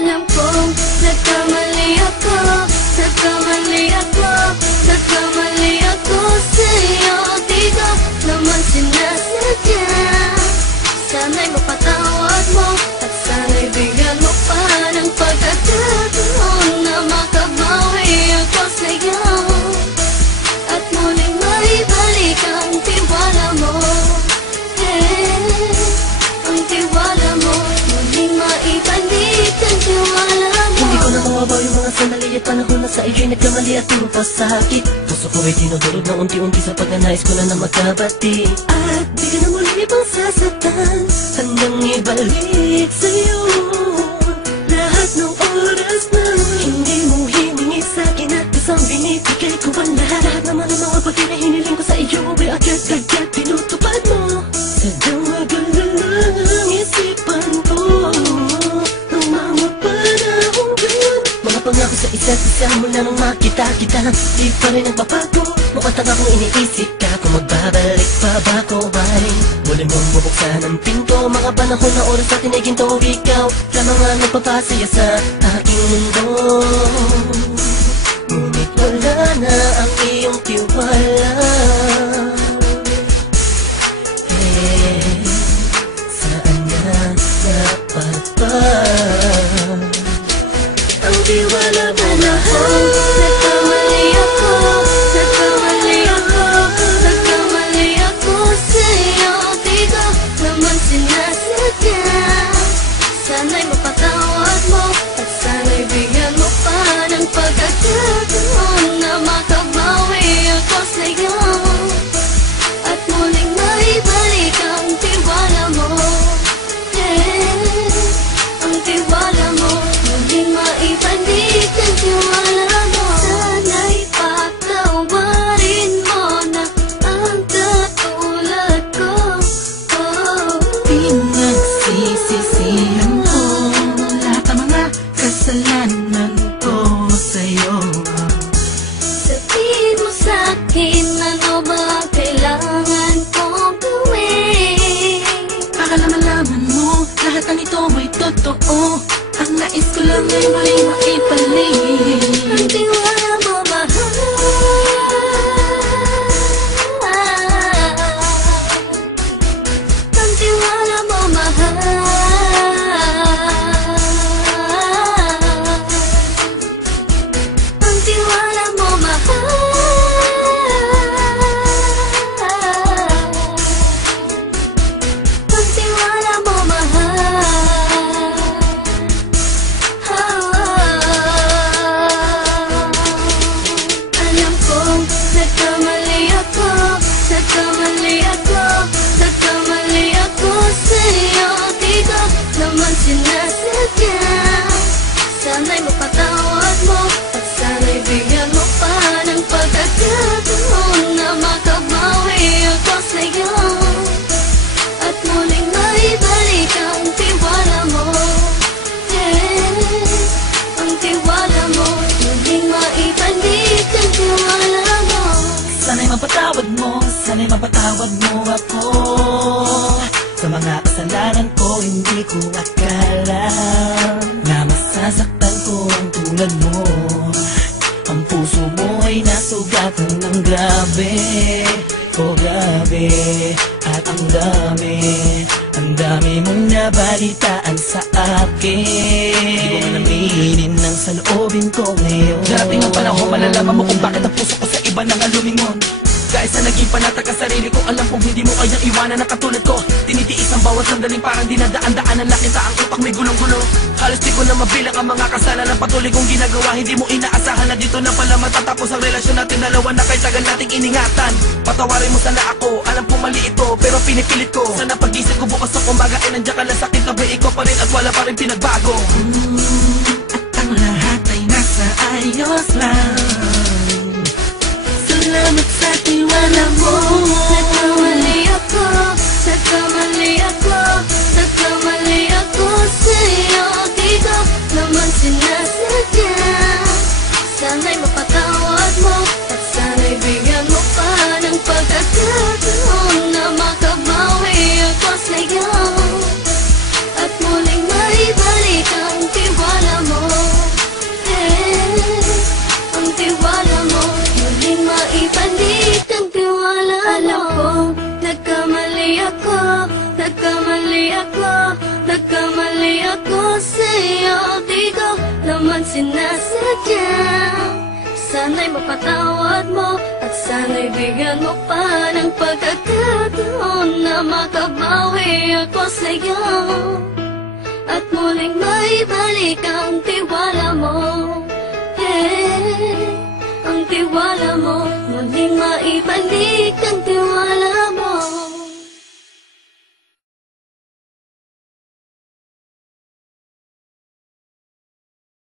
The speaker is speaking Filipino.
Alam kong nagkamali ako, nagkamali ako, nagkamali ako sa'yo. Di ko naman sinasadya. Sana'y mapatawad mo at sana'y bigyan mo pa ng pagkakataon na makabawi ako sa'yo at muling maibalik ang tiwala mo. Ang tiwala mo, muling maibalik ang tiwala mo. Hindi ko na mawabaw yung mga sandali at panahon na sa iyo'y nagkamali at puro pasakit. Puso ko ay dinudulog na unti-unti sa pagnanais ko na magkabati. At di ka na muli pang sasaktan, handang ibalik sa'yo lahat ng oras na hindi mo hiningi sa'kin at isang binibigay ko ang lahat. Lahat naman ang mga bagay na hiniling ko sa iyo ay agad-agad tinutupad mo. Sadyang magulang ang isipan ko ng mga panahon ngayon. Mga pangako sa isa't isa mula nang makita kita, di pa rin nagbabago. Mukhang akong iniisip ka kung magbabalik pa ba ko ay muli mong bubuksan ang pinto. Mga panahon na oras natin ay ginto. Ikaw lamang ang nagpapasaya sa aking mundo. Ngunit wala na ang iyong tiwala. Saan na dapat ba ang tiwala mo na? Nagkamali ako, nagkamali ako, nagkamali ako sa'yo. Di ko naman sinasadya. Sana'y mapatawad mo at sana'y bigyan mo pa ng pagkakataon na makabawi ako sa'yo at muling maibalik ang tiwala mo. Ang tiwala mo, muling maibalik ang tiwala mo. Sana'y patawarin mo na ang katulad ko. Pinagsisisihan ko lahat ng mga kasalanan ko sa'yo. Sabihin mo sa'kin ano ba ang kailangan kong gawin. Para malaman mo lahat ng ito ay totoo. Ang nais ko lang ay muling maibalik Ang tiwala mo, mahal. Ang tiwala mo, mahal. Ang tiwala mo, mahal. Ang tiwala mo, mahal. Alam kong nagkamali ako, nagkamali ako, nagkamali ako sa'yo. Di ko naman sinasadya. Sana'y mapatawad mo at sana'y bigyan mo pa ng pagkakataon na makabawi ako sa'yo at muling maibalik ang tiwala mo. Ang tiwala mo, muling maibalik ang tiwala mo. Sana'y mapatawad mo, sana'y mapatawad mo ako sa mga kasalanan ko. Hindi ko akala na masasaktan ko ang tulad mo. Ang puso mo ay nasugatan ng grabe, oh grabe. At ang dami mong nabalitaan sa akin. Di ko man aminin ng saloobin ko ngayon. Darating ang panahon, malalaman mo kung bakit ang puso ko sa iba nang alumingon. Dahil sa naging panatag ka sarili ko, alam kong hindi mo kayang iwanan na katulad ko. Tinitiis ang bawat sandaling parang dinadaan-daanan lang kita. Ang utak may gulong-gulo. Halos di ko na mabilang ang mga kasalanan patuloy kong ginagawa. Hindi mo inaasahan na dito na pala matatapos ang relasyon natin dalawa na kahit tagal nating iningatan. Patawarin mo sana ako, alam kong mali ito pero pinipilit ko. Sana pag-isip ko bukas ng umaga ay nandiyan ka lang sa akin, tabi ikaw pa rin at wala pa rin pinagbago. At ang lahat ay nasa ayos lang. Salamat sa tiwala mo. Nagkamali ako, nagkamali ako, nagkamali ako sa'yo. Di ko naman sinasadya. Sana'y mapatawad mo at sana'y bigyan mo pa ng pagkakataon na makabawi ako sa'yo at muling maibalik ang tiwala Nagkamali ako sa'yo. Di ko naman sinasadya. Sana'y mapatawad mo at sana'y bigyan mo pa ng pagkakataon na makabawi ako sa'yo at muling maibalik ang tiwala mo. Hey, ang tiwala mo, muling maibalik ang tiwala mo.